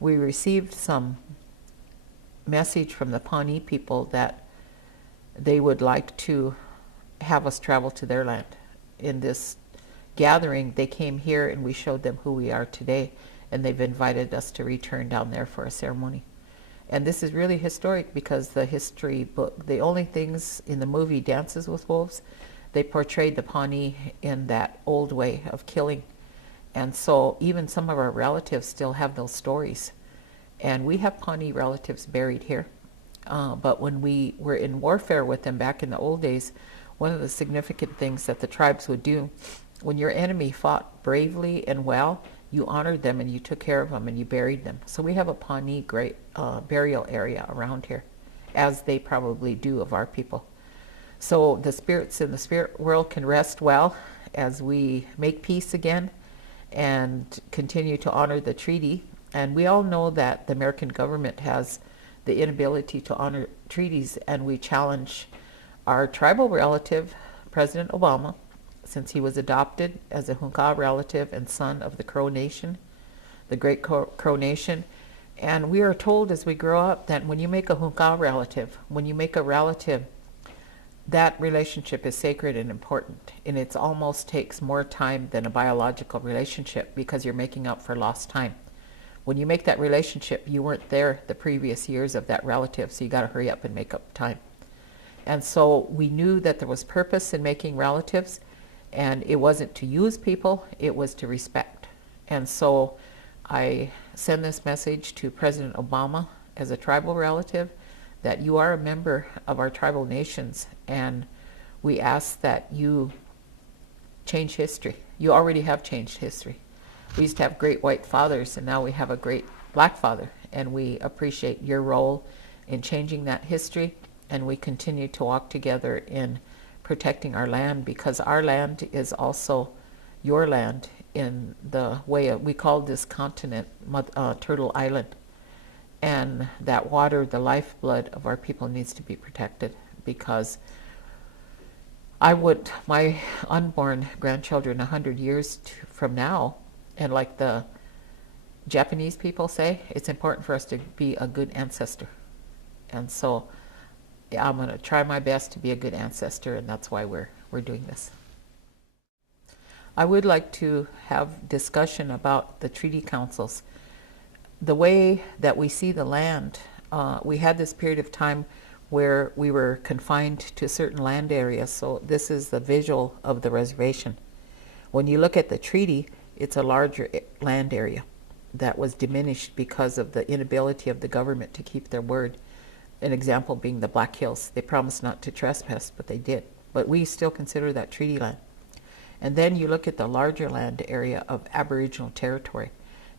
We received some message from the Pawnee people that they would like to have us travel to their land. In this gathering, they came here and we showed them who we are today, and they've invited us to return down there for a ceremony. And this is really historic because the history book, the only things in the movie Dances with Wolves, they portrayed the Pawnee in that old way of killing. And so even some of our relatives still have those stories. And we have Pawnee relatives buried here. But when we were in warfare with them back in the old days, one of the significant things that the tribes would do, when your enemy fought bravely and well, you honored them and you took care of them and you buried them. So we have a Pawnee great burial area around here, as they probably do of our people. So the spirits in the spirit world can rest well as we make peace again and continue to honor the treaty. And we all know that the American government has the inability to honor treaties, and we challenge our tribal relative, President Obama, since he was adopted as a Hunka relative and son of the Crow Nation, the Great Crow Nation. And we are told as we grow up that when you make a Hunka relative, when you make a relative, that relationship is sacred and important, and it almost takes more time than a biological relationship because you're making up for lost time. When you make that relationship, you weren't there the previous years of that relative, so you got to hurry up and make up time. And so we knew that there was purpose in making relatives, and it wasn't to use people, it was to respect. And so I send this message to President Obama as a tribal relative, that you are a member of our tribal nations, and we ask that you change history. You already have changed history. We used to have great white fathers, and now we have a great black father, and we appreciate your role in changing that history, and we continue to walk together in protecting our land, because our land is also your land in the way we call this continent Turtle Island. And that water, the lifeblood of our people, needs to be protected, because my unborn grandchildren 100 years from now, and like the Japanese people say, it's important for us to be a good ancestor. And so I'm going to try my best to be a good ancestor, and that's why we're doing this. I would like to have discussion about the treaty councils. The way that we see the land, we had this period of time where we were confined to certain land areas, so this is the visual of the reservation. When you look at the treaty, it's a larger land area that was diminished because of the inability of the government to keep their word. An example being the Black Hills. They promised not to trespass, but they did. But we still consider that treaty land. And then you look at the larger land area of Aboriginal territory.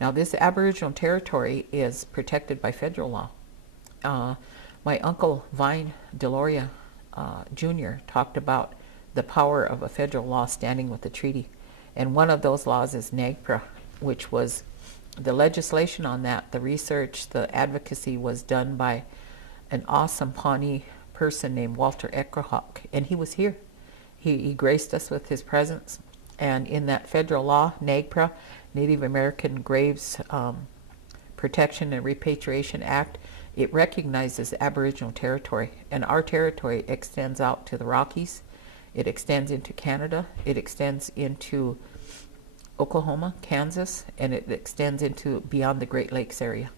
Now this Aboriginal territory is protected by federal law. My uncle Vine Deloria Jr. talked about the power of a federal law standing with the treaty. And one of those laws is NAGPRA, which was the legislation on that, the research, the advocacy was done by an awesome Pawnee person named Walter Eckerhawk, and he was here. He graced us with his presence. And in that federal law, NAGPRA, Native American Graves Protection and Repatriation Act, it recognizes Aboriginal territory, and our territory extends out to the Rockies, it extends into Canada, it extends into Oklahoma, Kansas, and it extends into beyond the Great Lakes area.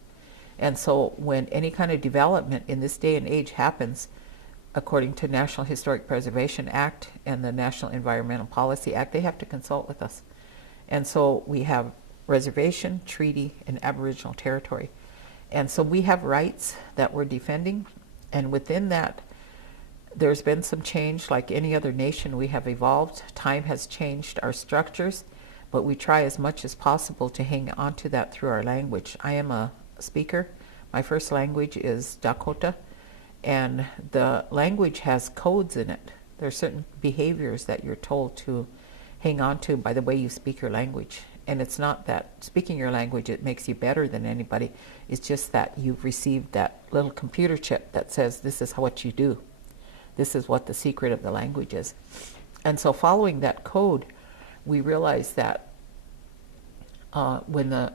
And so when any kind of development in this day and age happens, according to National Historic Preservation Act and the National Environmental Policy Act, they have to consult with us. And so we have reservation, treaty, and Aboriginal territory. And so we have rights that we're defending, and within that, there's been some change. Like any other nation, we have evolved. Time has changed our structures, but we try as much as possible to hang on to that through our language. I am a speaker. My first language is Dakota, and the language has codes in it. There are certain behaviors that you're told to hang on to by the way you speak your language. And it's not that speaking your language, it makes you better than anybody. It's just that you've received that little computer chip that says this is what you do. this is what the secret of the language is. And so following that code, we realized that when the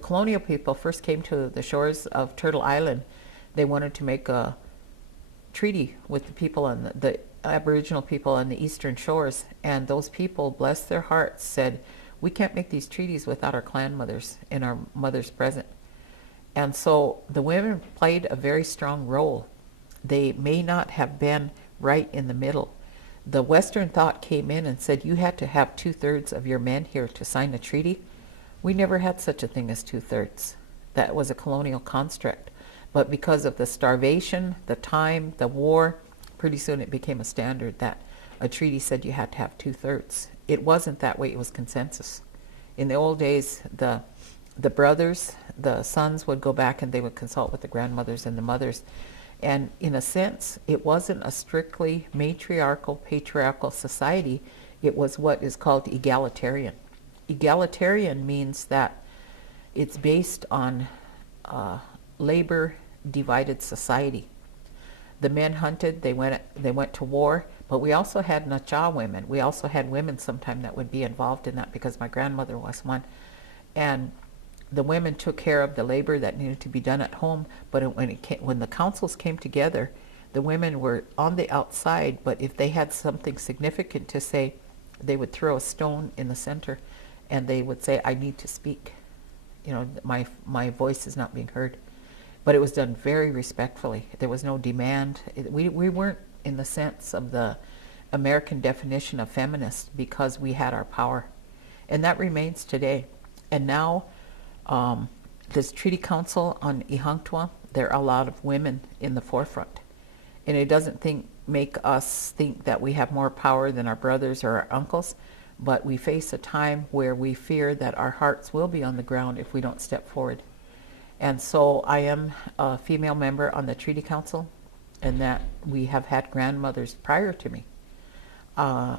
colonial people first came to the shores of Turtle Island, they wanted to make a treaty with the people on the Aboriginal people on the eastern shores, and those people, bless their hearts, said, we can't make these treaties without our clan mothers and our mothers present. And so the women played a very strong role. They may not have been right in the middle. The Western thought came in and said you had to have 2/3 of your men here to sign a treaty. We never had such a thing as 2/3. That was a colonial construct. But because of the starvation, the time, the war, pretty soon it became a standard that a treaty said you had to have 2/3. It wasn't that way, it was consensus. In the old days, the brothers, the sons would go back and they would consult with the grandmothers and the mothers. And in a sense, it wasn't a strictly matriarchal, patriarchal society. It was what is called egalitarian. Egalitarian means that it's based on labor divided society. The men hunted, they went to war, but we also had Nacha women. We also had women sometime that would be involved in that because my grandmother was one. And the women took care of the labor that needed to be done at home, but when the councils came together, the women were on the outside, but if they had something significant to say, they would throw a stone in the center and they would say, I need to speak. You know, my voice is not being heard. But it was done very respectfully. There was no demand. We weren't in the sense of the American definition of feminist because we had our power. And that remains today. And now, this Treaty Council on Ihanktonwan, there are a lot of women in the forefront. And it doesn't make us think that we have more power than our brothers or our uncles, but we face a time where we fear that our hearts will be on the ground if we don't step forward. And so I am a female member on the Treaty Council, and that we have had grandmothers prior to me. A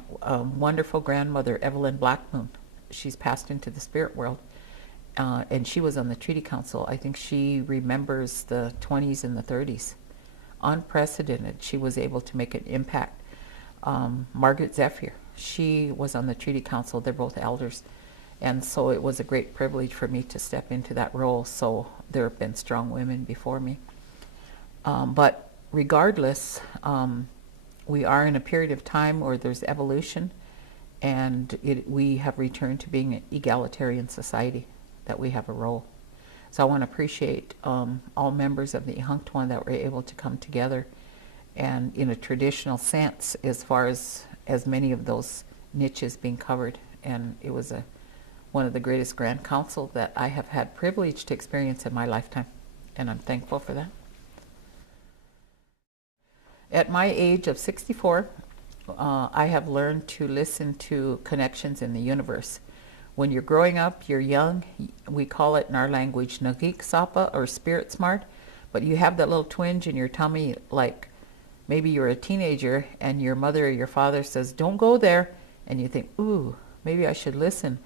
wonderful grandmother, Evelyn Blackmoon, she's passed into the spirit world, and she was on the Treaty Council. I think she remembers the 20s and the 30s. Unprecedented. She was able to make an impact. Margaret Zephyr, she was on the Treaty Council. They're both elders. And so it was a great privilege for me to step into that role. So there have been strong women before me. But regardless, we are in a period of time where there's evolution, and we have returned to being an egalitarian society, that we have a role. So I want to appreciate all members of the Ihanktonwan that were able to come together, and in a traditional sense, as far as many of those niches being covered. And it was one of the greatest Grand Council that I have had privilege to experience in my lifetime, and I'm thankful for that. At my age of 64, I have learned to listen to connections in the universe. When you're growing up, you're young, we call it in our language nagik sapa, or spirit smart, but you have that little twinge in your tummy, like maybe you're a teenager and your mother or your father says, don't go there, and you think, ooh, maybe I should listen.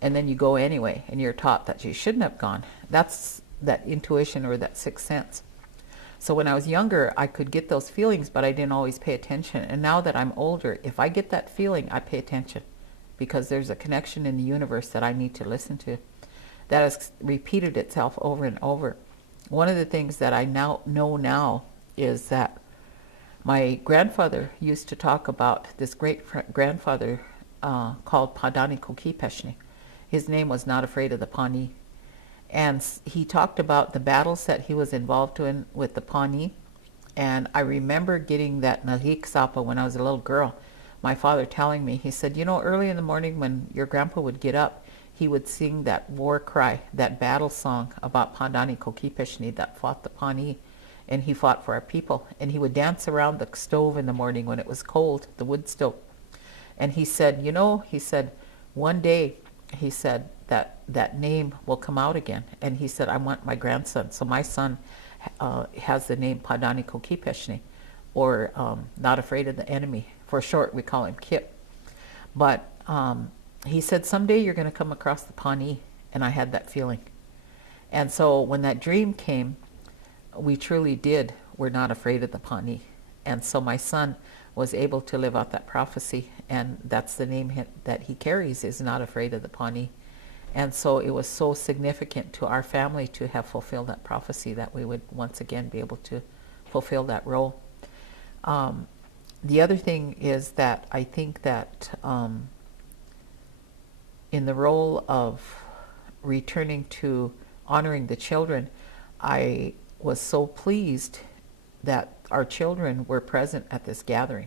And then you go anyway, and you're taught that you shouldn't have gone. That's that intuition or that sixth sense. So when I was younger, I could get those feelings, but I didn't always pay attention. And now that I'm older, if I get that feeling, I pay attention, because there's a connection in the universe that I need to listen to that has repeated itself over and over. One of the things that I now know is that my grandfather used to talk about this great grandfather called Padani Kokipeshni. His name was Not Afraid of the Pawnee. And he talked about the battles that he was involved in with the Pawnee. And I remember getting that Nahik Sapa when I was a little girl. My father telling me, he said, you know, early in the morning when your grandpa would get up, he would sing that war cry, that battle song about Padani Kokipeshni that fought the Pawnee. And he fought for our people. And he would dance around the stove in the morning when it was cold, the wood stove. And he said, you know, he said, one day, he said that name will come out again. And he said, I want my grandson. So my son has the name Padani Kokipeshni, or Not Afraid of the Enemy. For short, we call him Kip. But he said, someday you're going to come across the Pawnee. And I had that feeling. And so when that dream came, we truly did. we're not afraid of the Pawnee. And so my son was able to live out that prophecy, and that's the name that he carries, is not afraid of the Pawnee. And so it was so significant to our family to have fulfilled that prophecy that we would once again be able to fulfill that role. The other thing is that I think that in the role of returning to honoring the children, I was so pleased that our children were present at this gathering.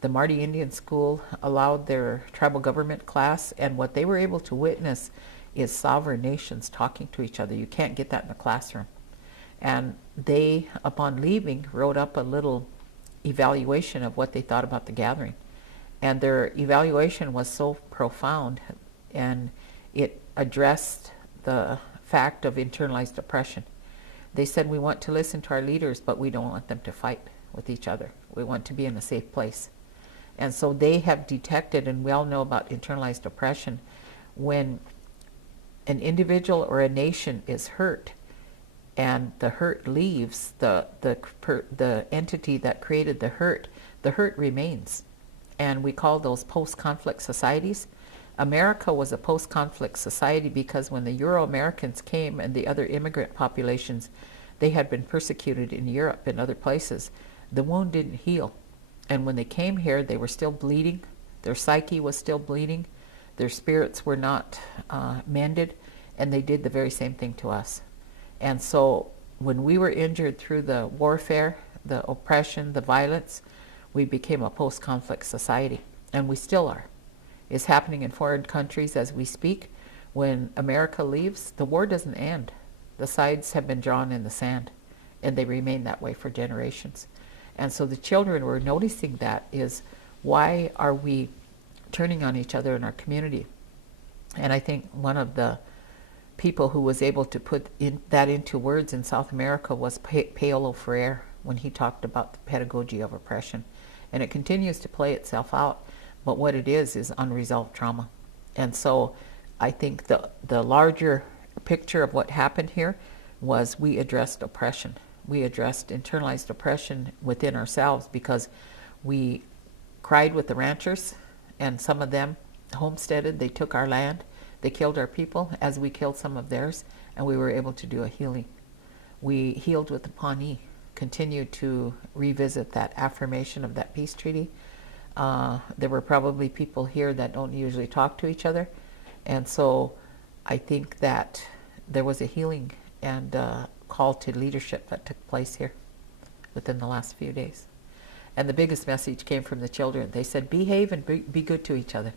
The Marty Indian School allowed their tribal government class, and what they were able to witness is sovereign nations talking to each other. You can't get that in a classroom. And they, upon leaving, wrote up a little evaluation of what they thought about the gathering. And their evaluation was so profound, and it addressed the fact of internalized oppression. They said, we want to listen to our leaders, but we don't want them to fight with each other. We want to be in a safe place. And so they have detected, and we all know about internalized oppression, when an individual or a nation is hurt and the hurt leaves the entity that created the hurt remains. And we call those post-conflict societies. America was a post-conflict society because when the Euro-Americans came and the other immigrant populations, they had been persecuted in Europe and other places. The wound didn't heal. And when they came here, they were still bleeding. Their psyche was still bleeding. Their spirits were not mended. And they did the very same thing to us. And so when we were injured through the warfare, the oppression, the violence, we became a post-conflict society. And we still are. It's happening in foreign countries as we speak. When America leaves, the war doesn't end. The sides have been drawn in the sand, and they remain that way for generations. And so the children were noticing that is, why are we turning on each other in our community? And I think one of the people who was able to put that into words in South America was Paolo Freire, when he talked about the pedagogy of oppression. And it continues to play itself out. But what it is unresolved trauma. And so I think the larger picture of what happened here was we addressed oppression. We addressed internalized oppression within ourselves because we cried with the ranchers, and some of them homesteaded. They took our land. They killed our people as we killed some of theirs, and we were able to do a healing. We healed with the Pawnee, continued to revisit that affirmation of that peace treaty. There were probably people here that don't usually talk to each other. And so I think that there was a healing and call to leadership that took place here within the last few days. And the biggest message came from the children. They said, behave and be good to each other.